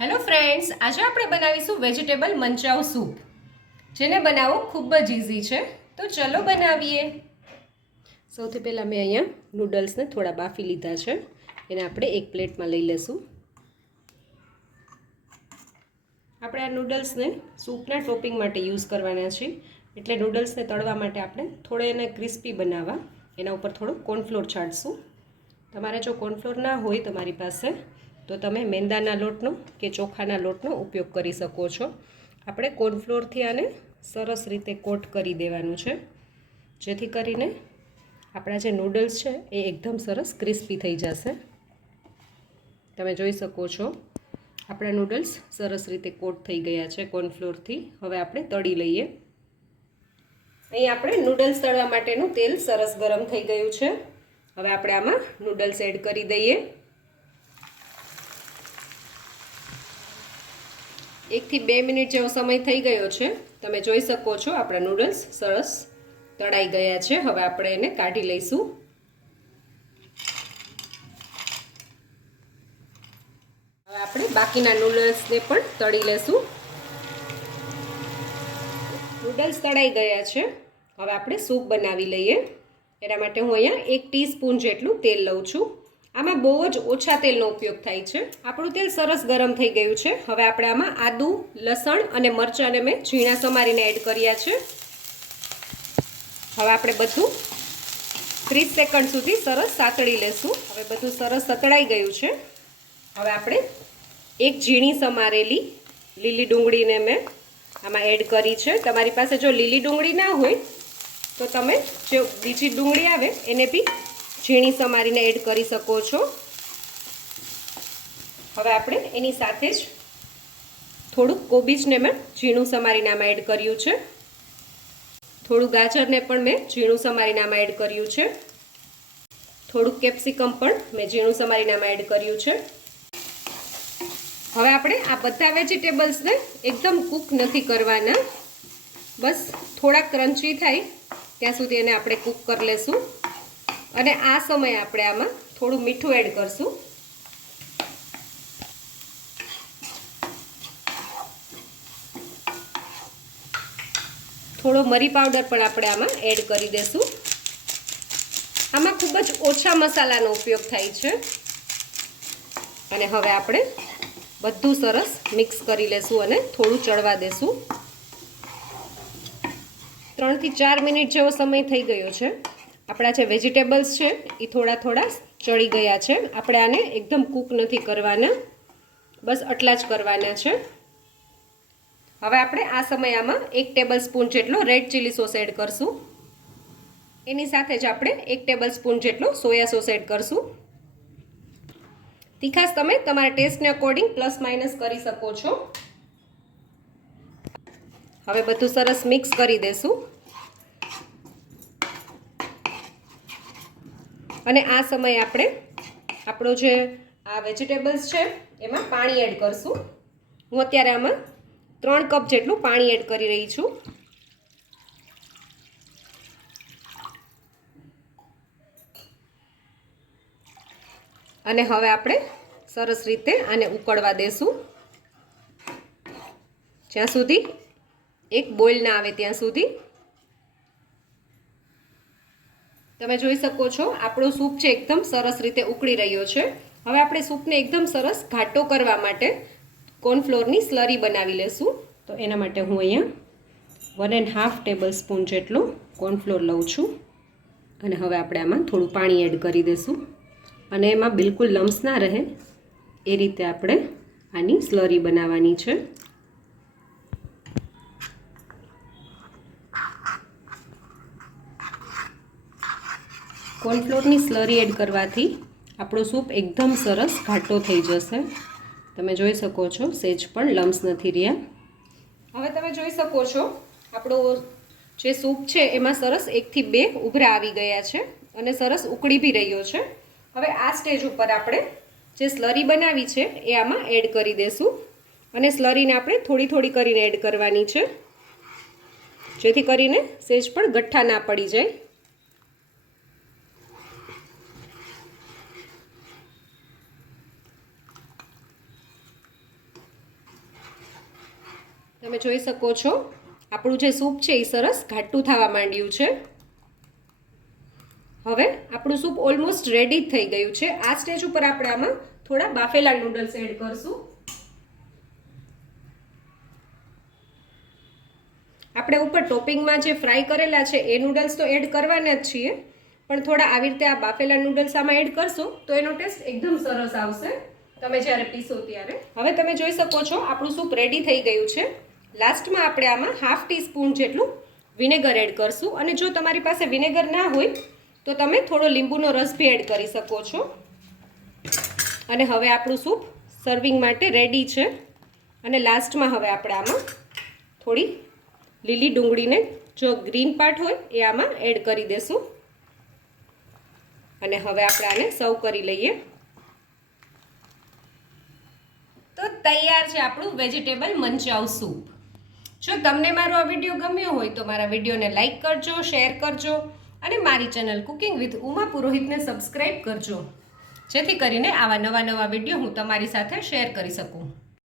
Hello friends, આજે આપણે બનાવીશું વેજીટેબલ મંચાવ સૂપ, જેને બનાવવો ખૂબ જ ઇઝી છે. તો ચલો બનાવીએ. સૌથી પહેલાં મેં અહીંયા નૂડલ્સને થોડા બાફી લીધા છે. એને આપણે એક પ્લેટમાં લઈ લઈશું. આપણે આ નૂડલ્સને સૂપના ટોપિંગ માટે યુઝ કરવાના છીએ, એટલે નૂડલ્સને તળવા માટે આપણે થોડે એને ક્રિસ્પી બનાવવા એના ઉપર થોડો કોર્નફ્લોર છાંટશું. તમારે જો કોર્નફ્લોર ના હોય તમારી પાસે તો તમે મેંદાના લોટનો કે ચોખાના લોટનો ઉપયોગ કરી શકો છો. આપણે કોર્નફ્લોરથી આને સરસ રીતે કોટ કરી દેવાનું છે, જેથી કરીને આપણા જે નૂડલ્સ છે એ એકદમ સરસ ક્રિસ્પી થઈ જશે. તમે જોઈ શકો છો આપણા નૂડલ્સ સરસ રીતે કોટ થઈ ગયા છે કોર્નફ્લોરથી. હવે આપણે તળી લઈએ. અહીં આપણે નૂડલ્સ તળવા માટેનું તેલ સરસ ગરમ થઈ ગયું છે. હવે આપણે આમાં નૂડલ્સ એડ કરી દઈએ. 1 થી 2 મિનિટ જેવો સમય થઈ ગયો છે. તમે જોઈ શકો છો આપણા નૂડલ્સ સરસ તળાઈ ગયા છે. હવે આપણે એને કાઢી લઈશું. હવે આપણે બાકીના નૂડલ્સને પણ તળી લઈશું. નૂડલ્સ તળાઈ ગયા છે. હવે આપણે સૂપ બનાવી લઈએ. એના માટે હું અહીંયા 1 ટીસ્પૂન જેટલું તેલ લઉં છું. આમાં બહુ જ ઓછા તેલનો ઉપયોગ થાય છે. આપણું તેલ સરસ ગરમ થઈ ગયું છે. હવે આપણે આમાં આદુ, લસણ અને મરચાંને મેં ઝીણા સમારીને એડ કર્યા છે. હવે આપણે બધું 30 સેકન્ડ સુધી સરસ સાતળી લેશું. હવે બધું સરસ સતળાઈ ગયું છે. હવે આપણે એક ઝીણી સમારેલી લીલી ડુંગળીને મેં આમાં એડ કરી છે. તમારી પાસે જો લીલી ડુંગળી ના હોય તો તમે જે બીજી ડુંગળી આવે એને બી ઝીણી સમારીને એડ કરી શકો છો. હવે આપણે એની સાથે જ થોડુંક કોબીજને મેં ઝીણું સમારીને આમાં એડ કર્યું છે. થોડું ગાજરને પણ મેં ઝીણું સમારીને આમાં એડ કર્યું છે. થોડુંક કેપ્સિકમ પણ મેં ઝીણું સમારીને આમાં એડ કર્યું છે. હવે આપણે આ બધા વેજીટેબલ્સને એકદમ કૂક નથી કરવાના, બસ થોડા ક્રન્ચી થાય ત્યાં સુધી એને આપણે કૂક કરી લેશું. અને આ સમયે આપણે આમાં થોડું મીઠું એડ કરશું. થોડો મરી પાવડર પણ આપણે આમાં એડ કરી દેશું. આમાં ખૂબ જ ઓછા મસાલાનો ઉપયોગ થાય છે. અને હવે આપણે બધું સરસ મિક્સ કરી લેશું અને થોડું ચડવા દેશું. 3 થી 4 મિનિટ જેવો સમય થઈ ગયો છે. આપણા જે વેજીટેબલ્સ છે એ થોડા ચડી ગયા છે. આપણે આને એકદમ કૂક નથી કરવાના, બસ આટલા જ કરવાના છે. હવે આપણે આ સમયમાં 1 ટેબલસ્પૂન જેટલો રેડ ચીલી સોસ એડ કરશું. એની સાથે જ આપણે 1 ટેબલસ્પૂન જેટલો સોયા સોસ એડ કરશું. તીખાશ તમે તમારા ટેસ્ટને અકોર્ડિંગ પ્લસ માઇનસ કરી શકો છો. હવે બધું સરસ મિક્સ કરી દેશું. અને આ સમયે આપણે આપણો જે આ વેજીટેબલ્સ છે એમાં પાણી એડ કરશું. હું અત્યારે આમાં 3 કપ જેટલું પાણી એડ કરી રહી છું. અને હવે આપણે સરસ રીતે આને ઉકળવા દેશું, જ્યાં સુધી એક બોઇલ ના આવે ત્યાં સુધી. તમે જોઈ શકો છો આપણો સૂપ છે એકદમ સરસ રીતે ઉકળી રહ્યો છે. હવે આપણે સૂપને એકદમ સરસ ઘાટો કરવા માટે કોર્નફ્લોરની સ્લરી બનાવી લેશું. તો એના માટે હું અહીંયા 1.5 ટેબલસ્પૂન જેટલું કોર્નફ્લોર લઉં છું. અને હવે આપણે આમાં થોડું પાણી એડ કરી દઈશું. અને એમાં બિલકુલ લમ્સ ના રહે એ રીતે આપણે આની સ્લરી બનાવવાની છે. કોર્નફ્લોરની સ્લરી એડ કરવાથી આપણો સૂપ એકદમ સરસ ઘાટો થઈ જશે. તમે જોઈ શકો છો સેજ પણ લમ્સ નથી રહ્યા. હવે તમે જોઈ શકો છો આપણો જે સૂપ છે એમાં સરસ 1 થી 2 ઉભરા આવી ગયા છે અને સરસ ઉકળી બી રહ્યો છે. હવે આ સ્ટેજ ઉપર આપણે જે સ્લરી બનાવી છે એ આમાં એડ કરી દેશું. અને સ્લરીને આપણે થોડી કરીને એડ કરવાની છે, જેથી કરીને સેજ પણ ગઠ્ઠા ના પડી જાય. તમે જોઈ શકો છો આપણું જે સૂપ છે એ સરસ ઘાટું થવા માંડ્યું છે. હવે આપણું સૂપ ઓલમોસ્ટ રેડી થઈ ગયું છે. આ સ્ટેજ ઉપર આપણે આમાં થોડા બાફેલા નૂડલ્સ એડ કરશું. આપણે ઉપર ટોપિંગમાં જે ફ્રાય કરેલા છે એ નૂડલ્સ તો એડ કરવાના જ છીએ, પણ થોડા આવી રીતે આ બાફેલા નૂડલ્સ આમાં એડ કરશો તો એનો ટેસ્ટ એકદમ સરસ આવશે તમે જ્યારે પીશો ત્યારે. હવે તમે જોઈ શકો છો આપણું સૂપ રેડી થઈ ગયું છે. લાસ્ટમાં આપણે આમાં હાફ ટીસ્પૂન જેટલું વિનેગર એડ કરશું, અને જો તમારી પાસે વિનેગર ના હોય તો તમે થોડો લીંબુનો રસ બી એડ કરી શકો છો. અને હવે આપણું સૂપ સર્વિંગ માટે રેડી છે. અને લાસ્ટમાં હવે આપણે આમાં થોડી લીલી ડુંગળીને જો ગ્રીન પાર્ટ હોય એ આમાં એડ કરી દેશું. અને હવે આપણે આને સર્વ કરી લઈએ. તો તૈયાર છે આપણું વેજીટેબલ મંચાઉ સૂપ. જો તમને મારો આ વિડીયો ગમ્યો હોય તો મારા વિડીયોને લાઈક કરજો, શેર કરજો અને મારી ચેનલ કુકિંગ વિથ ઉમા પુરોહિતને સબસ્ક્રાઈબ કરજો, જેથી કરીને આવા નવા વિડીયો હું તમારી સાથે શેર કરી શકું.